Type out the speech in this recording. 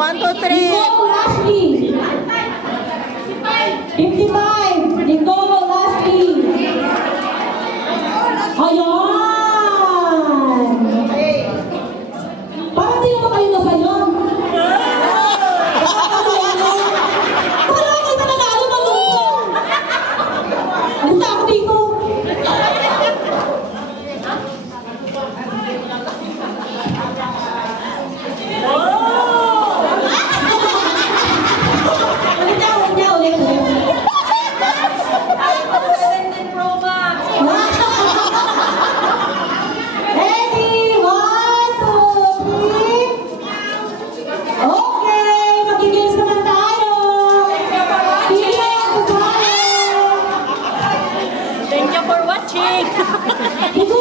1, 2, 3. Nicole Lashley. 55. Nicole Lashley. Ayan. Parang di naman kayo nasayon. Wala kayo na nanalo malungkot. Basta ako dito. Thank you for watching.